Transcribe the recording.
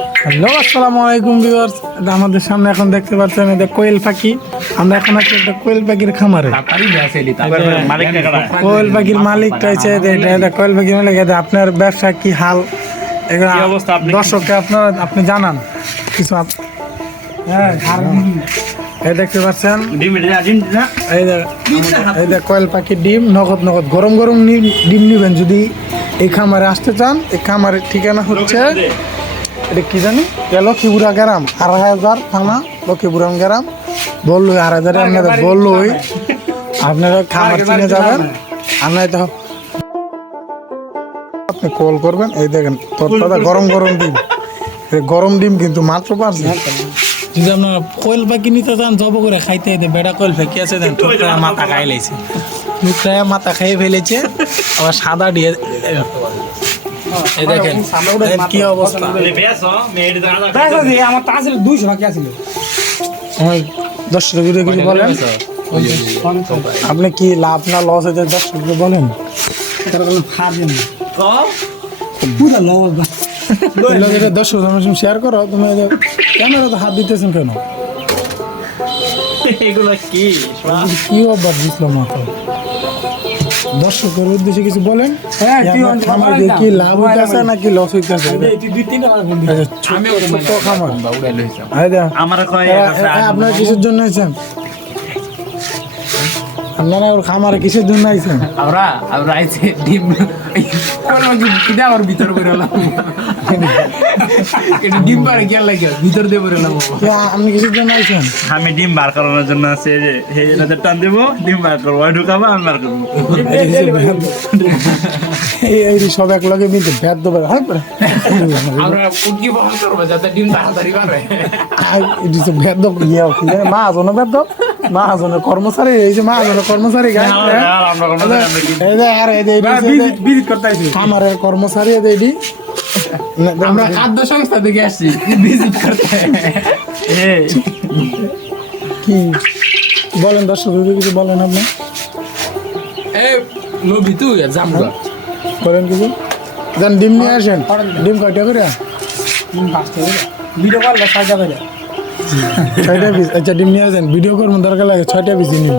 Hello, আসসালামু আলাইকুম viewers. আমাদের সামনে এখন দেখতে পাচ্ছেন এটা কোয়েল পাখি। আমরা এখন আছি একটা কোয়েল পাখির খামারে। কোয়েল পাখির মালিকটা হচ্ছে এটা কোয়েল পাখির মালিক। এটা আপনার ব্যবসা কি হাল, এগুলো দর্শককে আপনি জানান কিছু। হ্যাঁ, এই দেখতে পাচ্ছেন এই যে কোয়েল পাখির ডিম, নগদ নগদ গরম গরম ডিম নিবেন যদি এই খামারে আসতে চান। এই খামারের ঠিকানা হচ্ছে এটা কি জানি, লক্ষ্মীপুরা গ্রাম, ২,৫০০ থানা, লক্ষ্মীপুরা গ্রাম। বললো ২,৫০০ আপনাদের বললোই, আপনারা খামার চিনে যাবেন। আমরা তো আপনি কল করবেন। এই দেখেন তৎপরতা গরম গরম ডিম, গরম ডিম কিন্তু মাত্র পারছে। যদি আপনারা কোয়েল পাখি নিতে চান জব করে খাইতে, বেড়া কোয়েল পাখি আছে দেন, ঠুকরা মাথা খাই লাইছে, ঠুকরা মাথা খাইয়ে ফেলেছে। আবার সাদা দিয়ে এই দেখেন কি অবস্থা। আমার তা ছিল 200 টাকা ছিল। দর্শক যদি কিছু বলেন, আপনি কি লাভ না লস হয়েছে দর্শককে বলেন। দর্শক শেয়ার করো। তুমি ক্যামেরা তো হাত দিতেছেন কেন? এগুলো কি কি অভ্যাস বুঝলাম না তো। দর্শকের উদ্দেশ্যে কিছু বলেন। কি লাভ হইতেছে নাকি লস হইতেছে? আপনারা কিসের জন্য আইছেন? আপনারা খামারে কিসের জন্য আইছেন? আমরা আইছি ডিম কিনা আমার ভিতর বেরোলাম, এটা ডিম পারে গেল লাগে ভিতর দিয়ে বেরোলাম। আপনি কিসের জন্য আইছেন? আমি ডিম বার করানোর জন্য আছে যে হেলাতে টান দেবো, ডিম বার করবো, ঢুকাবো, আমি বার করবো। এই সব এক লগে মিলতে ভেদ দেবে। আমরা উটকি বহন করবো যাতে ডিম তাড়াতাড়ি বাড়ে। ভেদ দেব মাহাজনের ভেদ দেব, মাহাজনের কর্মচারী। এই যে মাহাজনের কর্মচারী খামারের কর্মচারী আমরা খাদ্য সংস্থা থেকে আসছি ভিজিট করতে। কি বলেন দর্শক কিছু বলেন আপনি? লবি তুই জামগা বলেন কিছু। যান ডিম নিয়ে আসেন। ডিম কয়টা করে? ভিডিও করলে 6টা করে 6টা পিস। আচ্ছা ডিম নিয়ে আসেন, ভিডিও করবেন দরকার লাগে 6টা পিস নিন।